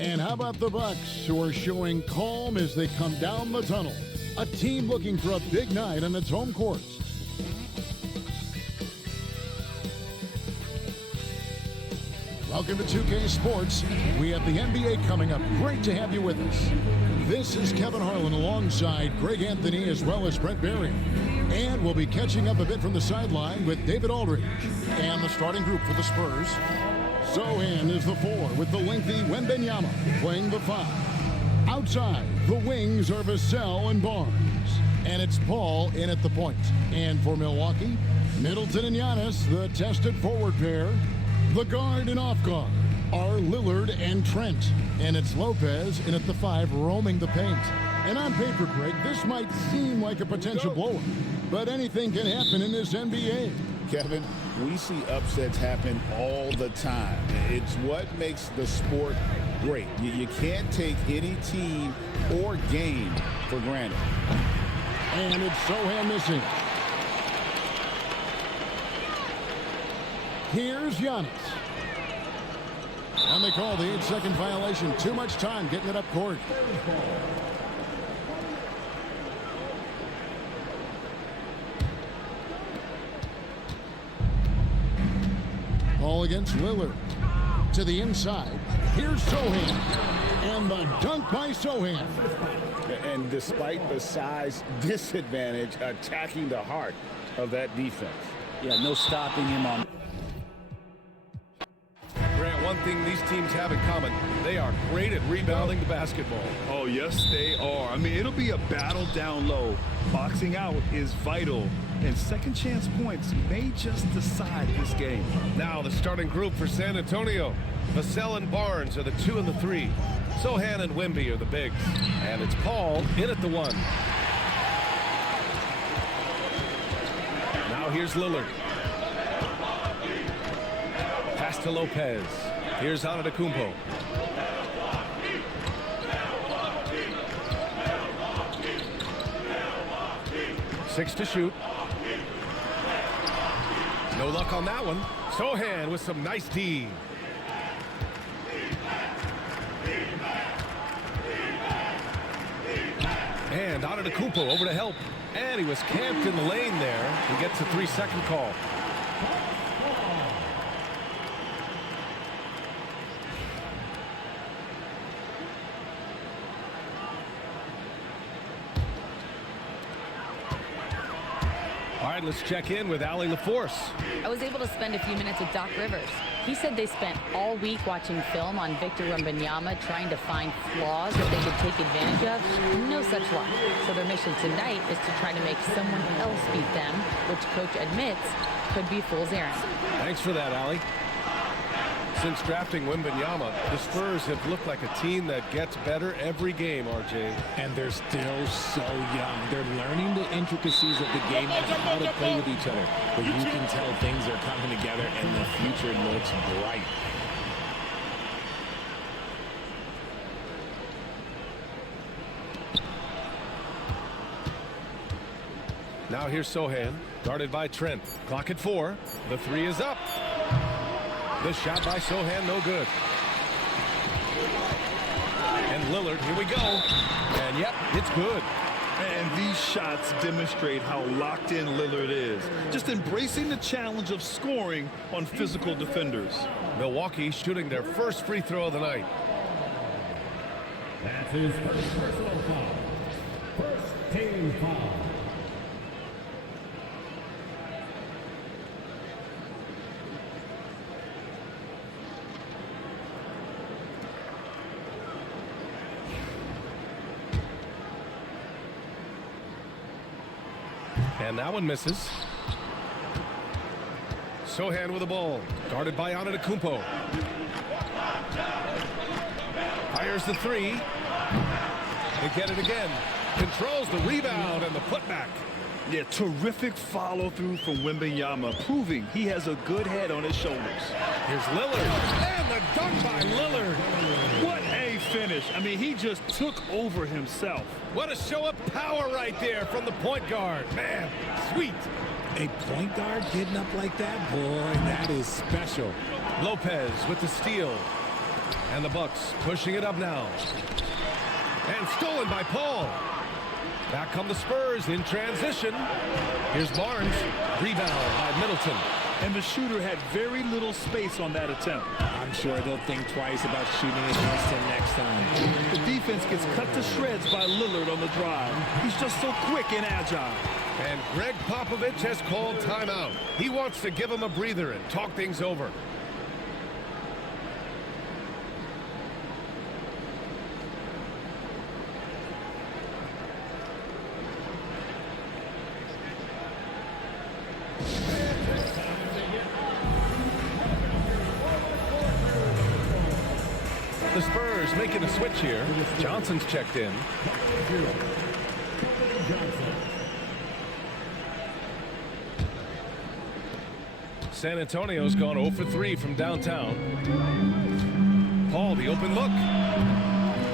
And how about the Bucks, who are showing calm as they come down the tunnel? A team looking for a big night on its home court. Welcome to 2K Sports. We have the NBA coming up. Great to have you with us. This is Kevin Harlan alongside Greg Anthony as well as Brent Barry. And we'll be catching up a bit from the sideline with David Aldridge. And the starting group for the Spurs. Sohan is the 4 with the lengthy Wembanyama playing the 5. Outside, the wings are Vassell and Barnes. And it's Paul in at the point. And for Milwaukee, Middleton and Giannis, the tested forward pair. The guard and off guard are Lillard and Trent. And it's Lopez in at the 5 roaming the paint. And on paper, Greg, this might seem like a potential blowout. But anything can happen in this NBA. Kevin, we see upsets happen all the time. It's what makes the sport great. You can't take any team or game for granted. And it's Sohan missing. Here's Giannis. And they call the 8-second violation. Too much time getting it up court. Ball against Lillard. To the inside. Here's Sohan. And the dunk by Sohan. And despite the size disadvantage, attacking the heart of that defense. Yeah, no stopping him on. Grant, one thing these teams have in common, they are great at rebounding the basketball. Oh, yes, they are. I mean, it'll be a battle down low. Boxing out is vital, and second chance points may just decide this game. Now the starting group for San Antonio. Vassell and Barnes are the 2 and the 3. Sohan and Wemby are the bigs. And it's Paul in at the 1. Now here's Lillard. Pass to Lopez. Here's Antetokounmpo. Six to shoot. No luck on that one. Sohan with some nice D. And Antetokounmpo over to help. And he was camped in the lane there. He gets a 3-second call. All right, let's check in with Allie LaForce. I was able to spend a few minutes with Doc Rivers. He said they spent all week watching film on Victor Wembanyama, trying to find flaws that they could take advantage of. No such luck. So their mission tonight is to try to make someone else beat them, which coach admits could be fool's errand. Thanks for that, Allie. Since drafting Wembanyama, the Spurs have looked like a team that gets better every game, RJ. And they're still so young. They're learning the intricacies of the game and how to play with each other. But you can tell things are coming together and the future looks bright. Now here's Sohan, guarded by Trent. Clock at 4. The 3 is up. The shot by Sohan, no good. And Lillard, here we go. And yep, it's good. And these shots demonstrate how locked in Lillard is. Just embracing the challenge of scoring on physical defenders. Milwaukee shooting their first free throw of the night. That's his first personal foul. First team foul. And that one misses. Sohan with the ball, guarded by Antetokounmpo. Fires the 3. They get it again. Controls the rebound and the putback. Yeah, terrific follow-through from Wembanyama, proving he has a good head on his shoulders. Here's Lillard, and the dunk by Lillard. What a finish. I mean, he just took over himself. What a show of power right there from the point guard. Man, sweet. A point guard getting up like that? Boy, that is special. Lopez with the steal. And the Bucks pushing it up now. And stolen by Paul. Back come the Spurs in transition. Here's Barnes. Rebound by Middleton. And the shooter had very little space on that attempt. I'm sure they'll think twice about shooting against him next time. The defense gets cut to shreds by Lillard on the drive. He's just so quick and agile. And Greg Popovich has called timeout. He wants to give him a breather and talk things over. The Spurs making a switch here. Johnson's checked in. San Antonio's gone 0 for 3 from downtown. Paul, the open look.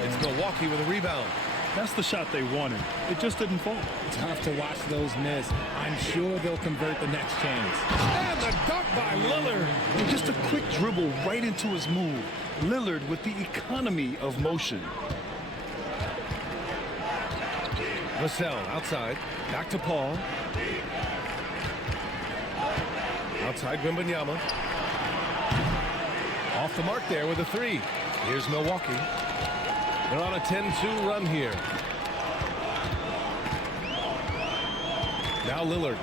It's Milwaukee with a rebound. That's the shot they wanted. It just didn't fall. Tough to watch those miss. I'm sure they'll convert the next chance. And the dunk by Lillard. And just a quick dribble right into his move. Lillard with the economy of motion. Vassell outside. Back to Paul. Outside Wembanyama. Off the mark there with a three. Here's Milwaukee. They're on a 10-2 run here. Now Lillard.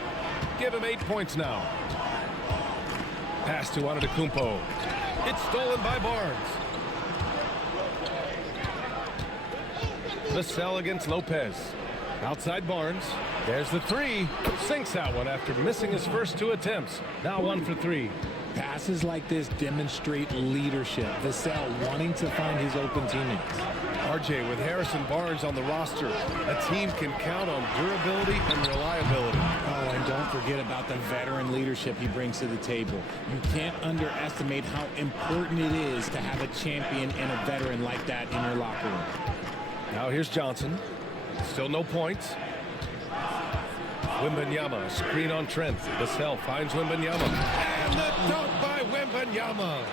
Give him 8 points now. Pass to Antetokounmpo. It's stolen by Barnes. Vassell against Lopez. Outside Barnes. There's the three. Sinks that one after missing his first 2 attempts. Now 1 for 3. Passes like this demonstrate leadership. Vassell wanting to find his open teammates. RJ, with Harrison Barnes on the roster, a team can count on durability and reliability. Oh, and don't forget about the veteran leadership he brings to the table. You can't underestimate how important it is to have a champion and a veteran like that in your locker room. Now here's Johnson. Still no points. Wembanyama, screen on Trent. Vassell finds Wembanyama. And the dunk by Wembanyama.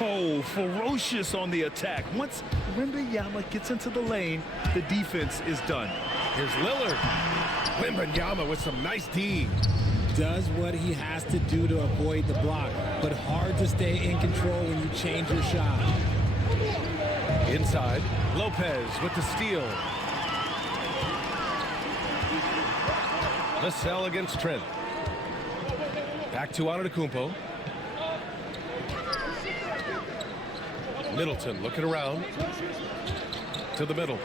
Oh, ferocious on the attack. Once Wembanyama gets into the lane, the defense is done. Here's Lillard. Wembanyama with some nice D. Does what he has to do to avoid the block, but hard to stay in control when you change your shot. Inside, Lopez with the steal. Vassell against Trent. Back to Antetokounmpo. Middleton looking around to the middle.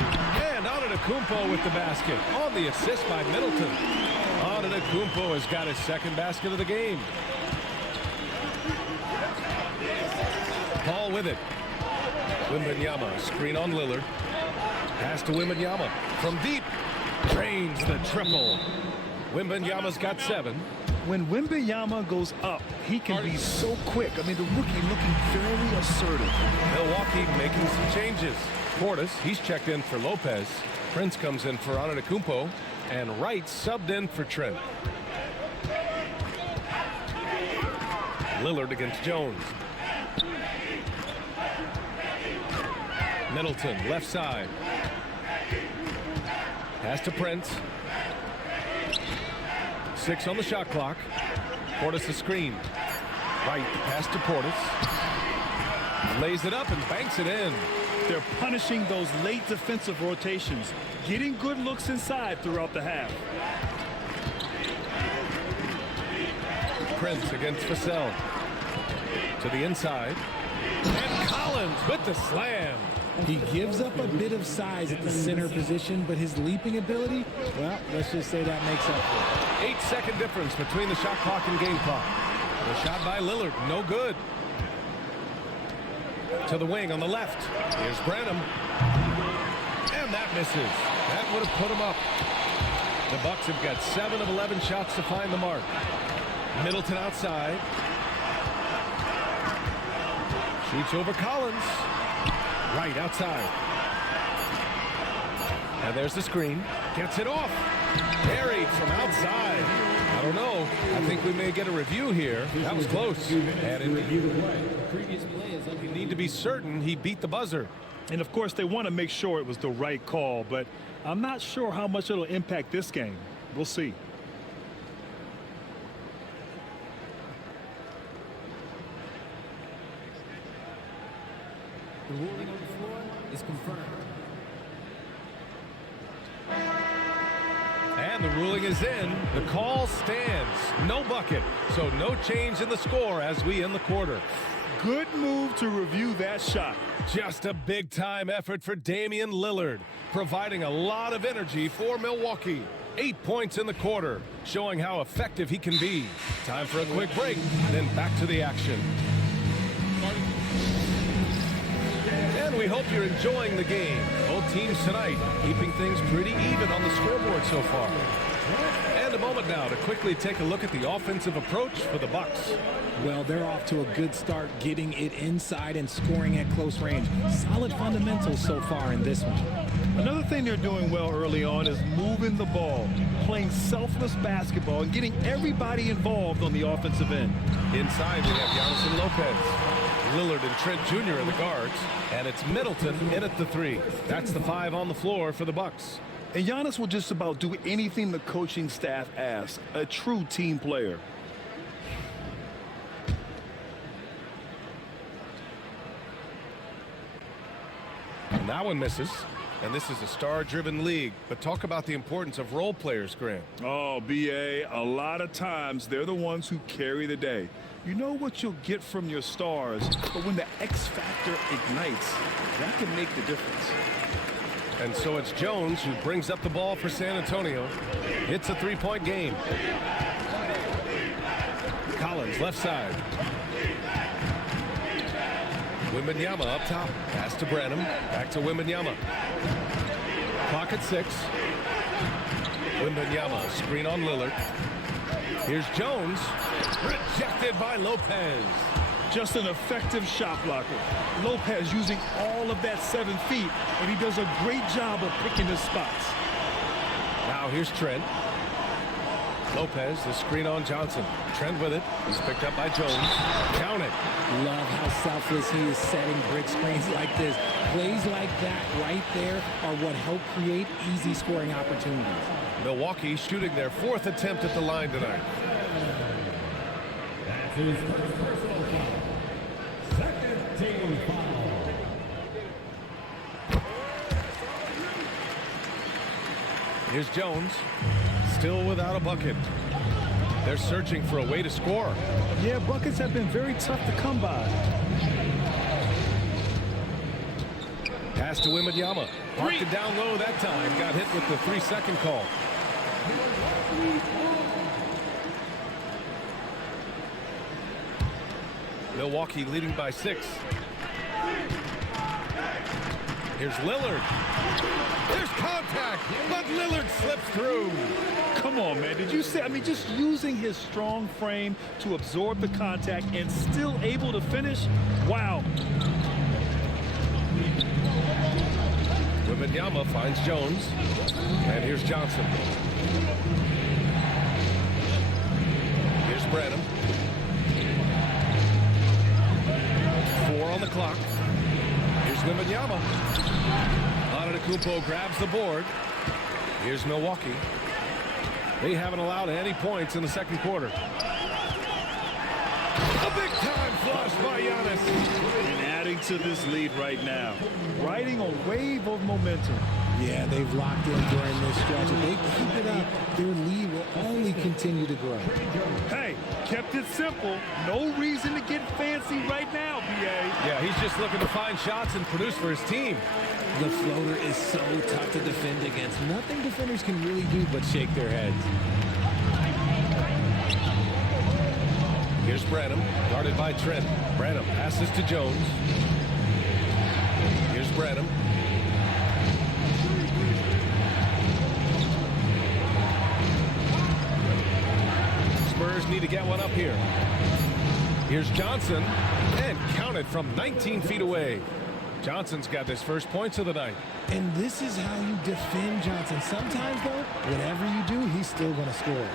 And Antetokounmpo with the basket on the assist by Middleton. Antetokounmpo has got his second basket of the game. Paul with it. Wembanyama, screen on Lillard. Pass to Wembanyama from deep. Drains the triple. Wembanyama's got 7. When Wembanyama goes up, he can be so quick. I mean, the rookie looking very assertive. Milwaukee making some changes. Portis, he's checked in for Lopez. Prince comes in for Antetokounmpo. And Wright subbed in for Trent. Lillard against Jones. Middleton, left side. Pass to Prince. 6 on the shot clock. Portis a screen. Right, pass to Portis. Lays it up and banks it in. They're punishing those late defensive rotations, getting good looks inside throughout the half. Prince against Vassell. To the inside. And Collins with the slam. He gives up a bit of size at the center position, but his leaping ability, well, let's just say that makes up for it. 8-second difference between the shot clock and game clock. The shot by Lillard, no good. To the wing on the left. Here's Branham. And that misses. That would have put him up. The Bucks have got 7 of 11 shots to find the mark. Middleton outside. Shoots over Collins. Right outside. And there's the screen. Gets it off. Buried from outside. A I don't know. I think we may get a review here. That was close. And Review the play. Previous play is you need to be certain he beat the buzzer. And of course, they want to make sure it was the right call, but I'm not sure how much it'll impact this game. We'll see. the ruling on the floor is confirmed. And the ruling is in. The call stands. No bucket. So no change in the score as we end the quarter. Good move to review that shot. Just a big-time effort for Damian Lillard, providing a lot of energy for Milwaukee. 8 points in the quarter, showing how effective he can be. Time for a quick break, then back to the action. And we hope you're enjoying the game. Both teams tonight keeping things pretty even on the scoreboard so far. And a moment now to quickly take a look at the offensive approach for the Bucks. Well, they're off to a good start, getting it inside and scoring at close range. Solid fundamentals so far in this one. Another thing they're doing well early on is moving the ball, playing selfless basketball, and getting everybody involved on the offensive end. Inside, we have Giannis and Lopez. Lillard and Trent Jr. are the guards, and it's Middleton in at the 3. That's the 5 on the floor for the Bucks. And Giannis will just about do anything the coaching staff asks. A true team player. And that one misses. And this is a star-driven league. But talk about the importance of role players, Grant. Oh, B.A., a lot of times they're the ones who carry the day. You know what you'll get from your stars, but when the X factor ignites, that can make the difference. And so it's Jones who brings up the ball for San Antonio. It's a 3-point game. Collins, left side. Wembanyama up top. Pass to Branham. Back to Wembanyama. Clock at 6. Wembanyama, screen on Lillard. Here's Jones. Rejected by Lopez. Just an effective shot blocker. Lopez using all of that 7 feet, and he does a great job of picking his spots. Now here's Trent. Lopez, the screen on Johnson. Trent with it. He's picked up by Jones. Count it. Love how selfless he is setting brick screens like this. Plays like that right there are what help create easy scoring opportunities. Milwaukee shooting their 4th attempt at the line tonight. That's his first personal foul. Second team foul. Here's Jones. Still without a bucket. They're searching for a way to score. Yeah, buckets have been very tough to come by. Pass to Wembanyama. Parked it down low that time. Got hit with the 3-second call. Milwaukee leading by 6. Here's Lillard. There's contact, but Lillard slips through. Come on, man. Did you see? I mean, just using his strong frame to absorb the contact and still able to finish? Wow. Wembanyama finds Jones. And here's Johnson. Here's Branham. 4 on the clock. Here's Wembanyama. Antetokounmpo grabs the board. Here's Milwaukee. They haven't allowed any points in the second quarter. A big-time flush by Giannis. And adding to this lead right now. Riding a wave of momentum. Yeah, they've locked in during this stretch. If they keep it up, their lead will only continue to grow. Hey, kept it simple. No reason to get fancy right now, B.A. Yeah, he's just looking to find shots and produce for his team. The floater is so tough to defend against. Nothing defenders can really do but shake their heads. Here's Branham, guarded by Trent. Branham passes to Jones. Here's Branham. Spurs need to get one up here. Here's Johnson, and counted from 19 feet away. Johnson's got his first points of the night. And this is how you defend Johnson. Sometimes, though, whatever you do, he's still going to score.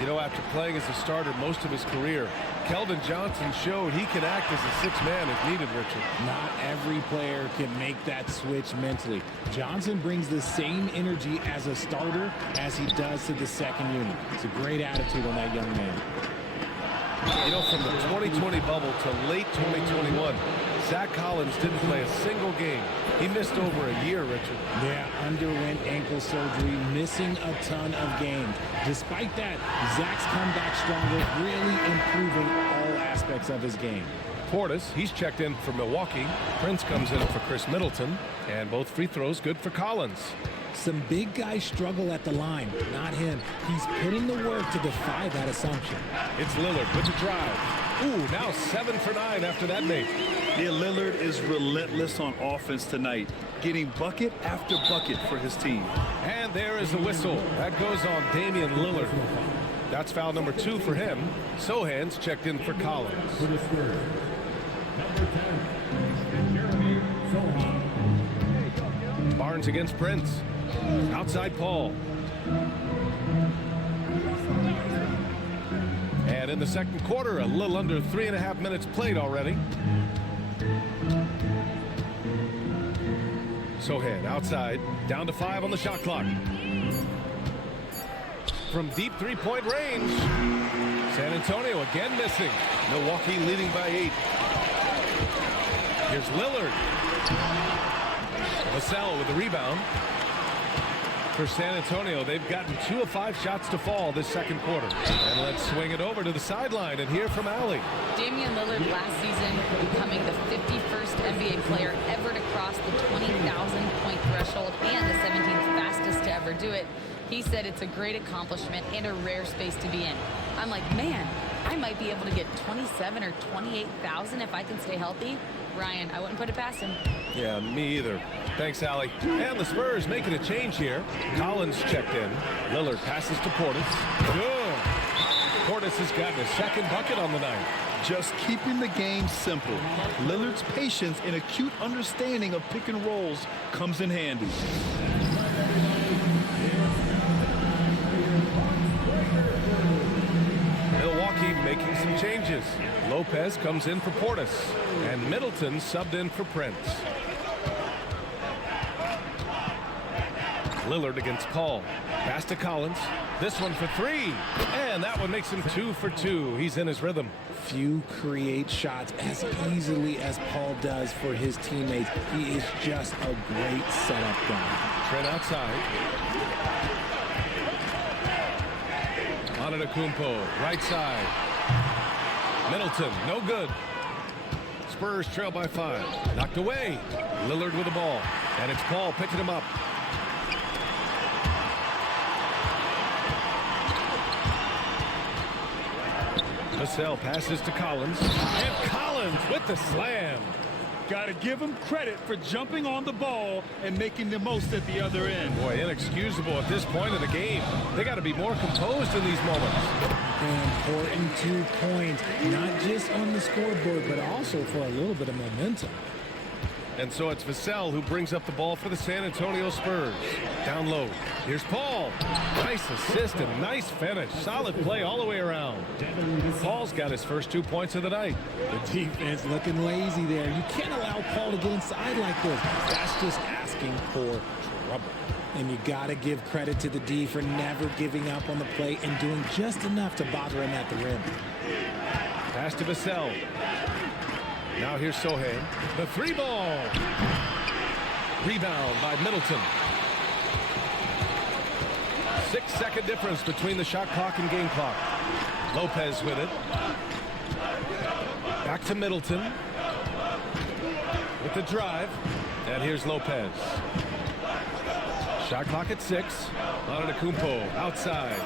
You know, after playing as a starter most of his career, Keldon Johnson showed he can act as a sixth man if needed, Richard. Not every player can make that switch mentally. Johnson brings the same energy as a starter as he does to the second unit. It's a great attitude on that young man. You know, from the 2020 bubble to late 2021, Zach Collins didn't play a single game. He missed over a year, Richard. Yeah, underwent ankle surgery, missing a ton of games. Despite that, Zach's come back stronger, really improving all aspects of his game. Portis, he's checked in for Milwaukee. Prince comes in for Chris Middleton. And both free throws good for Collins. Some big guys struggle at the line, not him. He's putting the work to defy that assumption. It's Lillard with the drive. Ooh, now 7 for 9 after that make. Yeah, Lillard is relentless on offense tonight, getting bucket after bucket for his team. And there is the whistle. That goes on Damian Lillard. That's foul number 2 for him. Sohan's checked in for Collins. For the Spurs, number 10, Jeremy Sohan. Barnes against Prince. Outside Paul. And in the second quarter, a little under 3.5 minutes played already. Sohan outside, down to 5 on the shot clock. From deep three-point range. San Antonio again missing. Milwaukee leading by 8. Here's Lillard. Vassell with the rebound. For San Antonio, they've gotten 2 of 5 shots to fall this second quarter. And let's swing it over to the sideline and hear from Allie. Damian Lillard last season becoming the 51st NBA player ever to cross the 20,000 point threshold and the 17th fastest to ever do it. He said it's a great accomplishment and a rare space to be in. I'm like, man, I might be able to get 27 or 28,000 if I can stay healthy. Ryan, I wouldn't put it past him. Yeah, me either. Thanks, Allie. And the Spurs making a change here. Collins checked in. Lillard passes to Portis. Good. Portis has gotten his second bucket on the night. Just keeping the game simple. Lillard's patience and acute understanding of pick and rolls comes in handy. Milwaukee making some changes. Lopez comes in for Portis. And Middleton subbed in for Prince. Lillard against Paul. Pass to Collins. This one for 3. And that one makes him 2 for 2. He's in his rhythm. Few create shots as easily as Paul does for his teammates. He is just a great setup guy. Trent outside. Antetokounmpo, right side. Middleton, no good. Spurs trail by 5. Knocked away. Lillard with the ball. And it's Paul picking him up. Vassell passes to Collins. And Collins with the slam. Got to give him credit for jumping on the ball and making the most at the other end. Boy, inexcusable at this point of the game. They got to be more composed in these moments. An important 2 points, not just on the scoreboard, but also for a little bit of momentum. And so it's Vassell who brings up the ball for the San Antonio Spurs. Down low. Here's Paul. Nice assist and nice finish. Solid play all the way around. Paul's got his first 2 points of the night. The defense looking lazy there. You can't allow Paul to get inside like this. That's just asking for trouble. And you got to give credit to the D for never giving up on the play and doing just enough to bother him at the rim. Pass to Vassell. Now here's Sohan. The 3 ball. Rebound by Middleton. 6-second difference between the shot clock and game clock. Lopez with it. Back to Middleton. With the drive. And here's Lopez. Shot clock at 6. Antetokounmpo outside.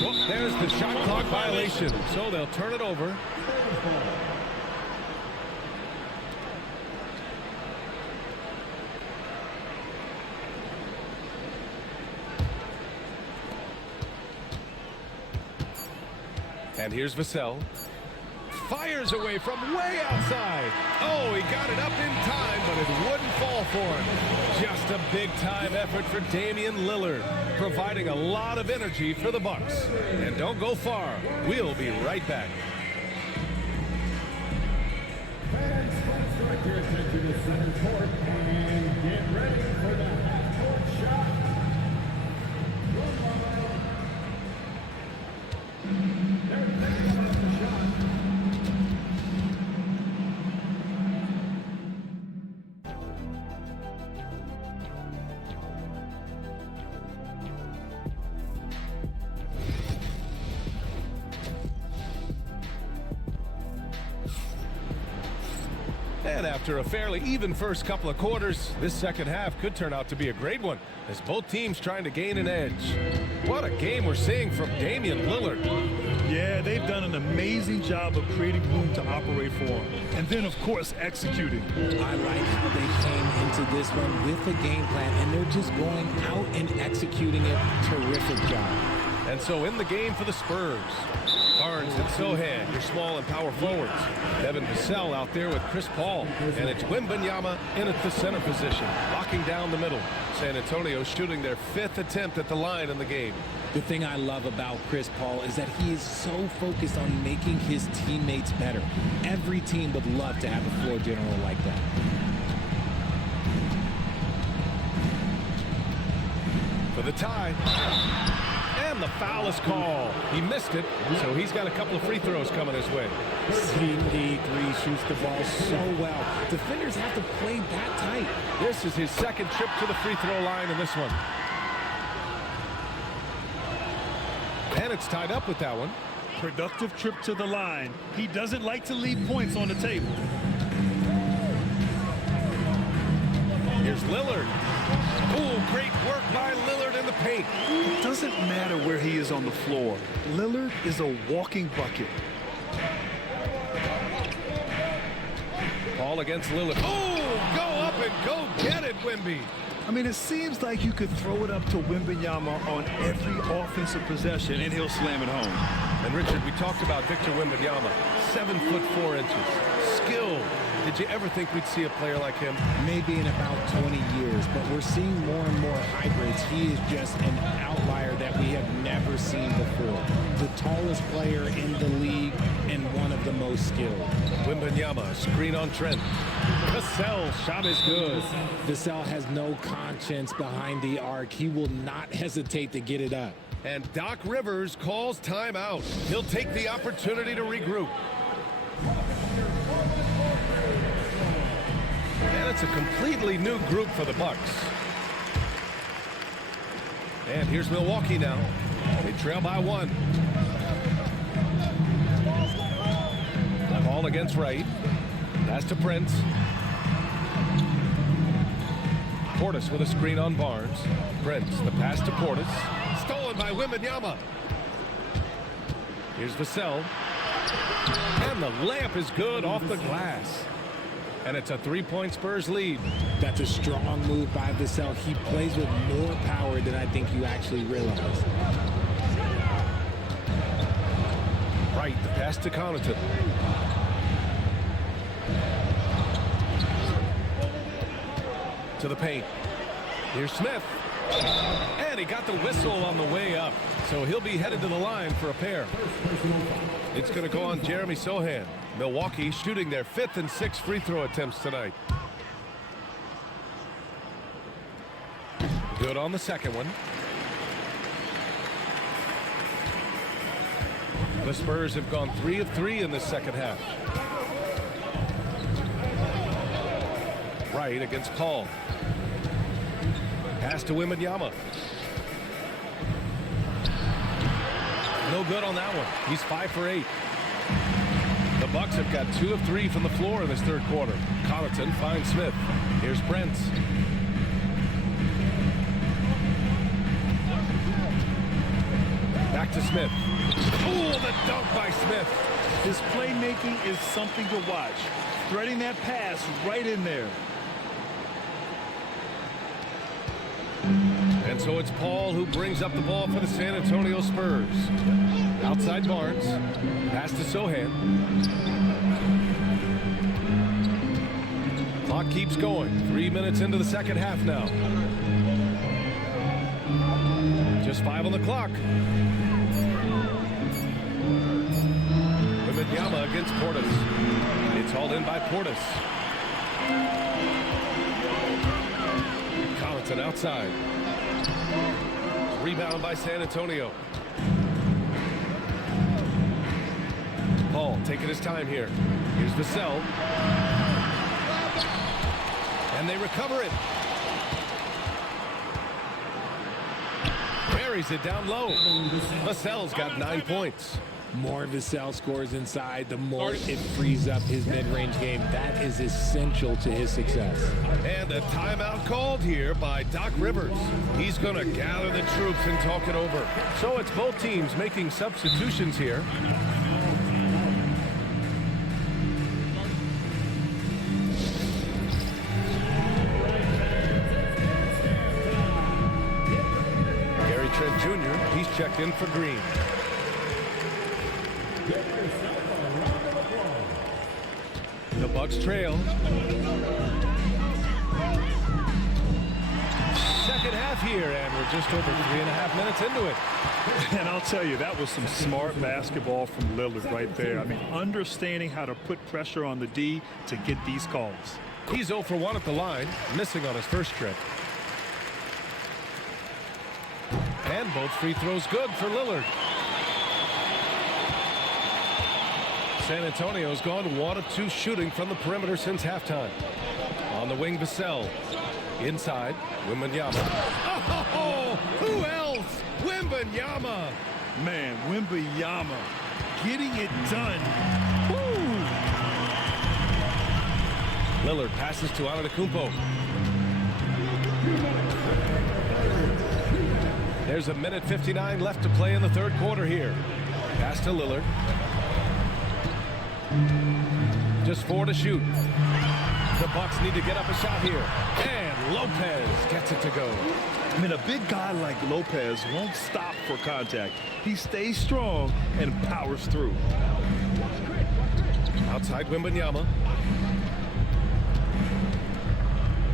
Oh, there's the shot clock violation. So they'll turn it over. And here's Vassell. Fires away from way outside. Oh, he got it up in time, but it wouldn't fall for him. Just a big-time effort for Damian Lillard, providing a lot of energy for the Bucks. And don't go far. We'll be right back. Fans, let's direct your attention to center court and get ready for the half-court shot. They're picking up the shot. And after a fairly even first couple of quarters, this second half could turn out to be a great one as both teams trying to gain an edge. What a game we're seeing from Damian Lillard. Yeah, they've done an amazing job of creating room to operate for him. And then, of course, executing. I like how they came into this one with a game plan, and they're just going out and executing it. Terrific job. And so in the game for the Spurs, Barnes and Sohan, your small and power forwards. Devin Vassell out there with Chris Paul. And it's Wembanyama in at the center position, locking down the middle. San Antonio shooting their 5th attempt at the line in the game. The thing I love about Chris Paul is that he is so focused on making his teammates better. Every team would love to have a floor general like that. For the tie. And the foul is called. He missed it, so he's got a couple of free throws coming his way. CP3 shoots the ball so well. Defenders have to play that tight. This is his second trip to the free throw line in this one. And it's tied up with that one. Productive trip to the line. He doesn't like to leave points on the table. Here's Lillard. Oh, great work by Lillard in the paint. It doesn't matter where he is on the floor. Lillard is a walking bucket. Ball against Lillard. Oh, go up and go get it, Wemby. I mean, it seems like you could throw it up to Wembanyama on every offensive possession, and he'll slam it home. And Richard, we talked about Victor Wembanyama, 7'4". Skilled. Did you ever think we'd see a player like him? Maybe in about 20 years, but we're seeing more and more hybrids. He is just an outlier that we have never seen before. The tallest player in the league and one of the most skilled. Wembanyama, screen on Trent. Vassell, shot is good. Vassell has no conscience behind the arc. He will not hesitate to get it up. And Doc Rivers calls timeout. He'll take the opportunity to regroup. And it's a completely new group for the Bucks. And here's Milwaukee now. They trail by 1. Ball against Wright. Pass to Prince. Portis with a screen on Barnes. Prince, the pass to Portis. Stolen by Wembanyama. Here's Vassell. And the layup is good off the glass. And it's a 3-point Spurs lead. That's a strong move by Vassell. He plays with more power than I think you actually realize. Right, the pass to Connaughton. To the paint. Here's Smith. And he got the whistle on the way up. So he'll be headed to the line for a pair. It's going to go on Jeremy Sohan. Milwaukee shooting their 5th and 6th free throw attempts tonight. Good on the second one. The Spurs have gone 3 of 3 in this second half. Right against Paul. Pass to Wembanyama. No good on that one. He's 5 for 8. The Bucks have got 2 of 3 from the floor in this third quarter. Connaughton finds Smith. Here's Prince. Back to Smith. Oh, the dunk by Smith. His playmaking is something to watch. Threading that pass right in there. And so it's Paul who brings up the ball for the San Antonio Spurs. Outside Barnes. Pass to Sohan. Clock keeps going. 3 minutes into the second half now. Just 5 on the clock. Wembanyama against Portis. It's hauled in by Portis. Connaughton outside. Rebound by San Antonio. Paul taking his time here. Here's Vassell. And they recover it. Buries it down low. Vassell's got 9 points. More Vassell scores inside, the more it frees up his mid-range game. That is essential to his success. And a timeout called here by Doc Rivers. He's going to gather the troops and talk it over. So it's both teams making substitutions here. Gary Trent Jr., he's checked in for Green. The Bucks trail. Second half here, and we're just over 3.5 minutes into it. And I'll tell you, that was some smart basketball from Lillard right there. I mean, understanding how to put pressure on the D to get these calls. He's 0 for 1 at the line, missing on his first trip. And both free throws good for Lillard. San Antonio's gone 1 of 2 shooting from the perimeter since halftime. On the wing, Vassell. Inside, Wembanyama. Oh, who else? Wembanyama. Man, Wembanyama getting it done. Woo! Lillard passes to Antetokounmpo. There's 1:59 left to play in the third quarter here. Pass to Lillard. Just 4 to shoot. The Bucks need to get up a shot here. And Lopez gets it to go. I mean, a big guy like Lopez won't stop for contact. He stays strong and powers through. Outside Wembanyama.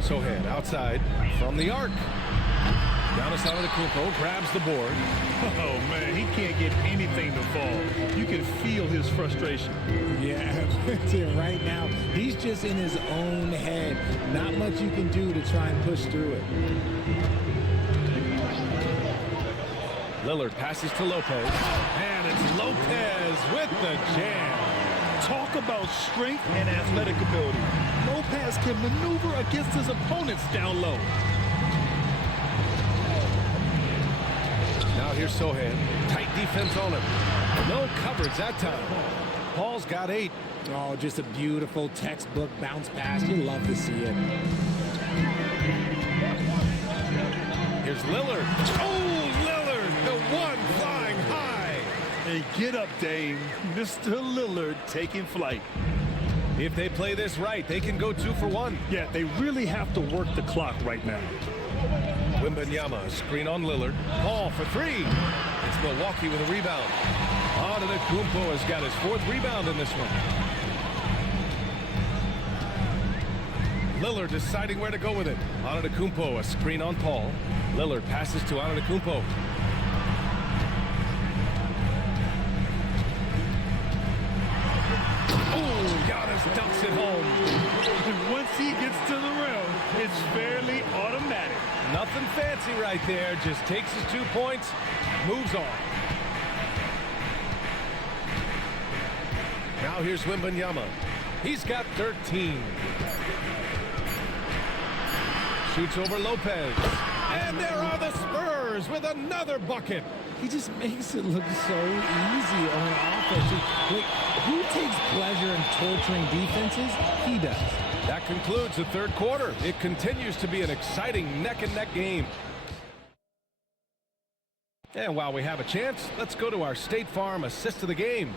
Sohan outside from the arc. Giannis Antetokounmpo grabs the board. Oh, man, he can't get anything to fall. You can feel his frustration. Yeah, right now, he's just in his own head. Not much you can do to try and push through it. Lillard passes to Lopez. And it's Lopez with the jam. Talk about strength and athletic ability. Lopez can maneuver against his opponents down low. Now here's Sohan. Tight defense on him. No coverage that time. Paul's got 8. Oh, just a beautiful textbook bounce pass. You love to see it. Here's Lillard. Oh, Lillard, the one flying high. Hey, get up, Dame. Mr. Lillard taking flight. If they play this right, they can go 2 for 1. Yeah, they really have to work the clock right now. Wembanyama, screen on Lillard. Paul for 3. It's Milwaukee with a rebound. Antetokounmpo has got his 4th rebound in this one. Lillard deciding where to go with it. Antetokounmpo, a screen on Paul. Lillard passes to Antetokounmpo. Oh, Giannis dumps it home. And once he gets to the rim, it's fairly automatic. Nothing fancy right there. Just takes his 2 points, moves on. Now here's Wembanyama. He's got 13. Shoots over Lopez. And there are the Spurs with another bucket. He just makes it look so easy on offense. Like, who takes pleasure in torturing defenses? He does. That concludes the third quarter. It continues to be an exciting neck-and-neck game. And while we have a chance, let's go to our State Farm assist of the game.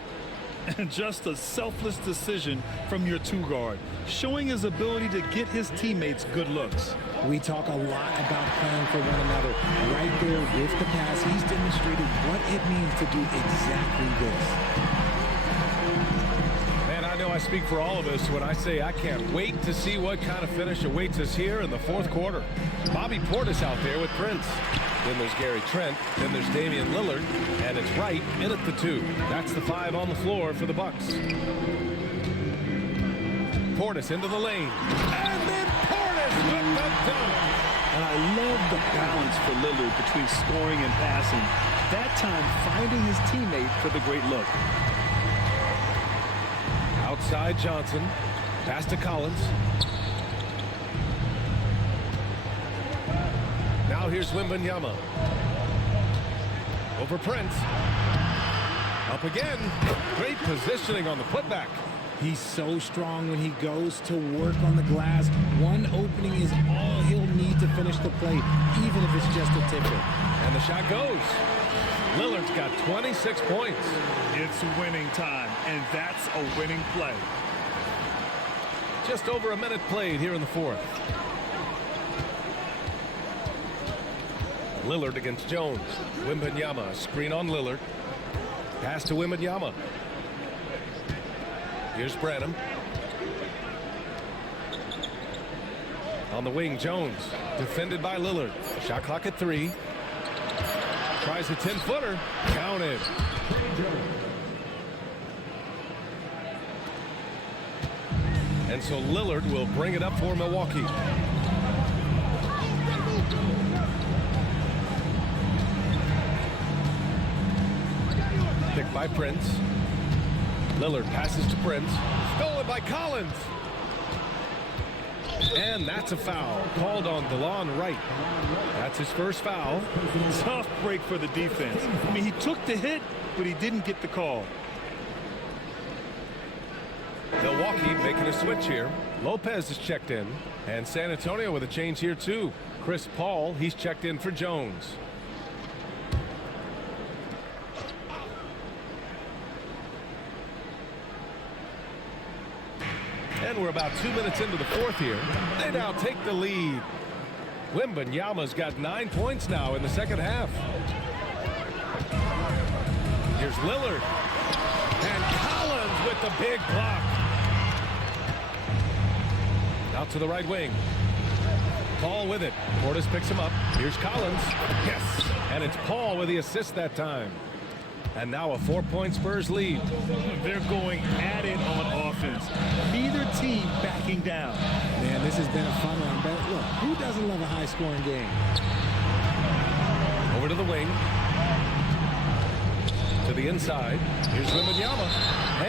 And just a selfless decision from your two guard, showing his ability to get his teammates good looks. We talk a lot about playing for one another. Right there with the pass, he's demonstrated what it means to do exactly this. Man, I know I speak for all of us when I say I can't wait to see what kind of finish awaits us here in the fourth quarter. Bobby Portis out there with Prince. Then there's Gary Trent. Then there's Damian Lillard. And it's Wright in at the 2. That's the 5 on the floor for the Bucks. Portis into the lane. And then Portis with the dunk. And I love the balance for Lillard between scoring and passing. That time finding his teammate for the great look. Outside Johnson. Pass to Collins. Now here's Wembanyama. Over Prince. Up again. Great positioning on the putback. He's so strong when he goes to work on the glass. One opening is all he'll need to finish the play, even if it's just a tip-in. And the shot goes. Lillard's got 26 points. It's winning time, and that's a winning play. Just over a minute played here in the fourth. Lillard against Jones. Wembanyama, screen on Lillard. Pass to Wembanyama. Here's Branham. On the wing, Jones. Defended by Lillard. Shot clock at 3. Tries a 10-footer. Counted. And so Lillard will bring it up for Milwaukee. Picked by Prince. Lillard passes to Prince. Stolen by Collins. And that's a foul called on DeLon Wright. That's his first foul. Tough break for the defense. I mean, he took the hit, but he didn't get the call. Milwaukee making a switch here. Lopez is checked in. And San Antonio with a change here too. Chris Paul, he's checked in for Jones. And we're about 2 minutes into the fourth here. They now take the lead. Wembanyama's got 9 points now in the second half. Here's Lillard. And Collins with the big block. Out to the right wing. Paul with it. Portis picks him up. Here's Collins. Yes. And it's Paul with the assist that time. And now a 4-point Spurs lead. They're going at it on offense. Neither team backing down. Man, this has been a fun one. But look, who doesn't love a high-scoring game? Over to the wing. To the inside. Here's Wembanyama.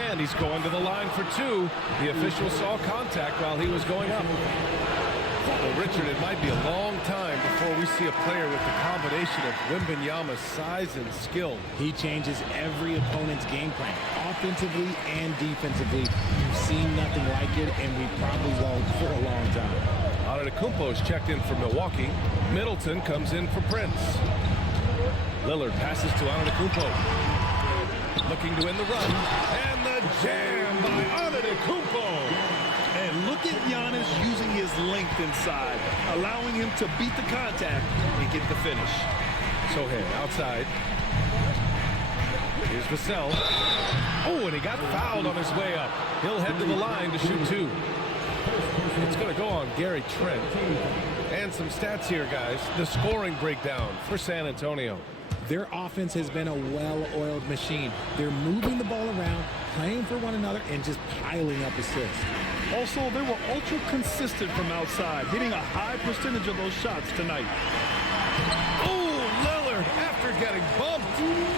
And he's going to the line for 2. The official saw contact while he was going up. Well, Richard, it might be a long time before we see a player with the combination of Wembanyama's size and skill. He changes every opponent's game plan, offensively and defensively. You've seen nothing like it, and we probably won't for a long time. Antetokounmpo is checked in for Milwaukee. Middleton comes in for Prince. Lillard passes to Antetokounmpo. Looking to win the run. And the jam by Antetokounmpo. And look at Giannis using his length inside, allowing him to beat the contact and get the finish. Sohan outside. Here's Vassell. Oh, and he got fouled on his way up. He'll head to the line to shoot 2. It's going to go on Gary Trent. And some stats here, guys. The scoring breakdown for San Antonio. Their offense has been a well-oiled machine. They're moving the ball around, playing for one another, and just piling up assists. Also, they were ultra consistent from outside, hitting a high percentage of those shots tonight. Oh, Lillard after getting bumped.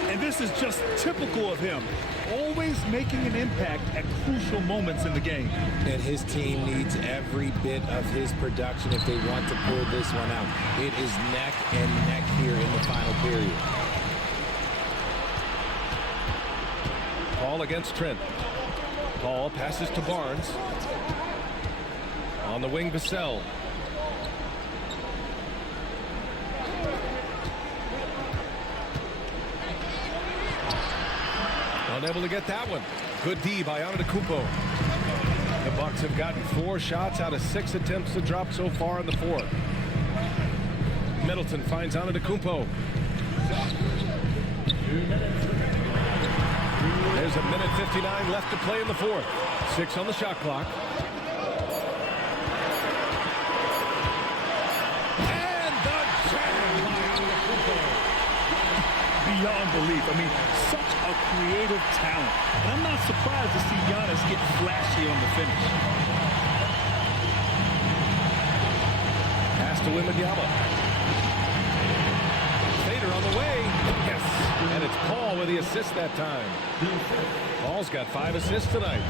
And this is just typical of him, always making an impact at crucial moments in the game. And his team needs every bit of his production if they want to pull this one out. It is neck and neck here in the final period. Paul against Trent. Paul passes to Barnes. On the wing, Vassell. Unable to get that one. Good D by Antetokounmpo. The Bucks have gotten 4 shots out of 6 attempts to drop so far in the fourth. Middleton finds Antetokounmpo. There's a minute 59 left to play in the fourth. 6 on the shot clock. And the jam by Antetokounmpo. Beyond belief. I mean, such a creative talent. And I'm not surprised to see Giannis get flashy on the finish. Pass to Wembanyama. Fader on the way. Yes. And it's Paul with the assist that time. Paul's got 5 assists tonight.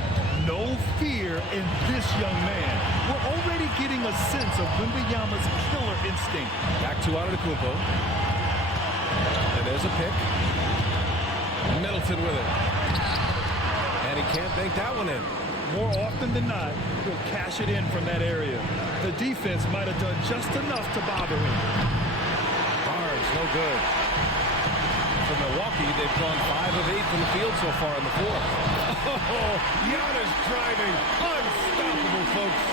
No fear in this young man. We're already getting a sense of Wembanyama's killer instinct. Back to Antetokounmpo. And there's a pick. Middleton with it. And he can't bank that one in. More often than not, he'll cash it in from that area. The defense might have done just enough to bother him. Barnes, no good. For Milwaukee, they've gone 5 of 8 from the field so far in the fourth. Oh, Giannis driving. Unstoppable, folks.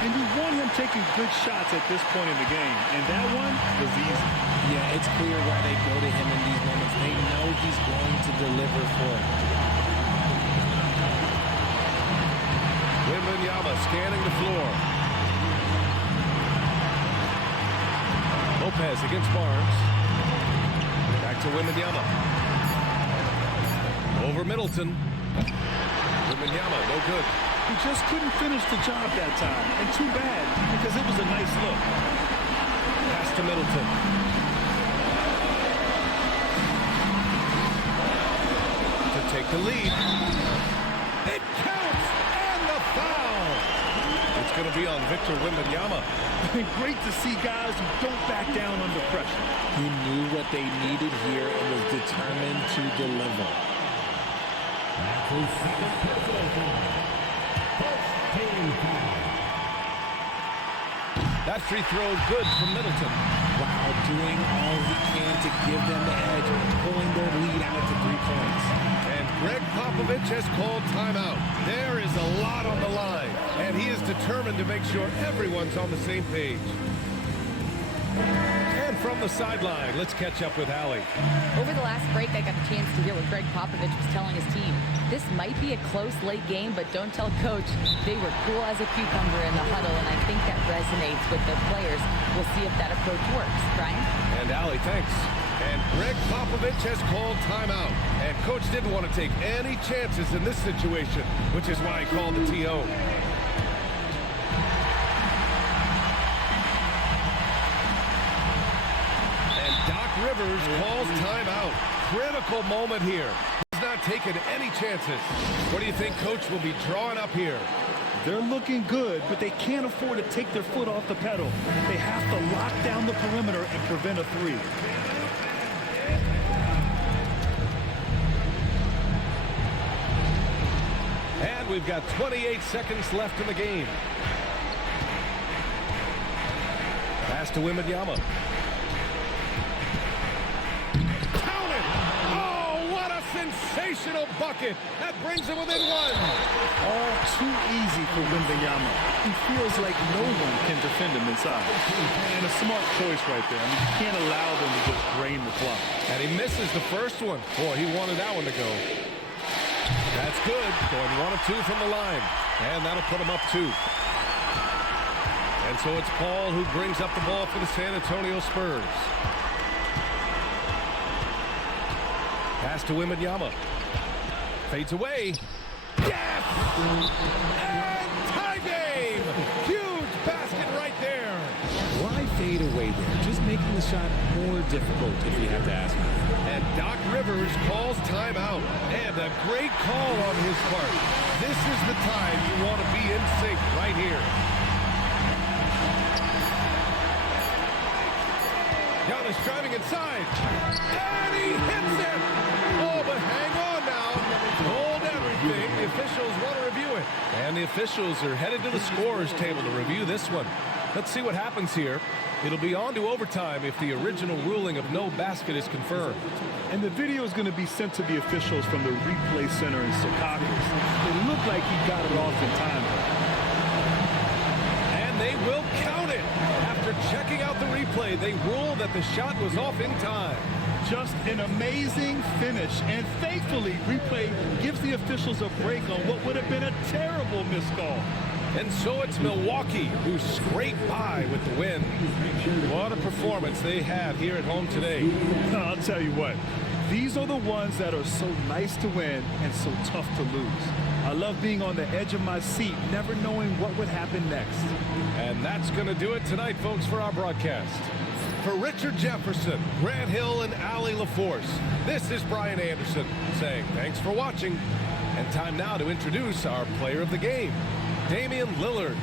And you want him taking good shots at this point in the game. And that one was easy. Yeah, it's clear why they go to him in these moments. They know he's going to deliver for it. Wembanyama scanning the floor. Lopez against Barnes. Back to Wembanyama. Over Middleton. Wembanyama, no good. He just couldn't finish the job that time. And too bad, because it was a nice look. Pass to Middleton. To take the lead. It counts! And the foul! It's going to be on Victor Wembanyama. Great to see guys who don't back down under pressure. He knew what they needed here and was determined to deliver. That free throw good from Middleton. Wow, doing all he can to give them the edge, pulling their lead out to 3 points. And Greg Popovich has called timeout. There is a lot on the line, and he is determined to make sure everyone's on the same page. And from the sideline, let's catch up with Allie. Over the last break, I got a chance to hear what Greg Popovich was telling his team. This might be a close late game, but don't tell coach. They were cool as a cucumber in the huddle, and I think that resonates with the players. We'll see if that approach works. Brian? And Allie, thanks. And Greg Popovich has called timeout. And coach didn't want to take any chances in this situation, which is why he called the TO. Rivers calls timeout. Critical moment here. He's not taking any chances. What do you think coach will be drawing up here? They're looking good, but they can't afford to take their foot off the pedal. They have to lock down the perimeter and prevent a 3. And we've got 28 seconds left in the game. Pass to Wembanyama. Sensational bucket. That brings him within 1. All too easy for Wembanyama. He feels like no one can defend him inside. And a smart choice right there. I mean, you can't allow them to just drain the clock. And he misses the first one. Boy, he wanted that one to go. That's good. Going 1 of 2 from the line. And that'll put him up 2. And so it's Paul who brings up the ball for the San Antonio Spurs. Pass to Wembanyama. Fades away. Yes! And tie game! Huge basket right there. Why fade away there? Just making the shot more difficult, if you have to ask me. And Doc Rivers calls timeout. And a great call on his part. This is the time you want to be in sync right here. Giannis driving inside. And he hits it! Oh, but hang on now. Hold everything. The officials want to review it. And the officials are headed to the scorer's table to review this one. Let's see what happens here. It'll be on to overtime if the original ruling of no basket is confirmed. And the video is going to be sent to the officials from the replay center in Secaucus. It looked like he got it off in time. And they will count it. After checking out the replay, they rule that the shot was off in time. Just an amazing finish. And thankfully, replay gives the officials a break on what would have been a terrible missed call. And so it's Milwaukee who scraped by with the win. What a performance they had here at home today. I'll tell you what, these are the ones that are so nice to win and so tough to lose. I love being on the edge of my seat, never knowing what would happen next. And that's going to do it tonight, folks, for our broadcast. For Richard Jefferson, Grant Hill, and Allie LaForce, this is Brian Anderson saying thanks for watching. And time now to introduce our player of the game, Damian Lillard.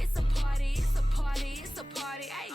It's a party, it's a party, it's a party, ayy.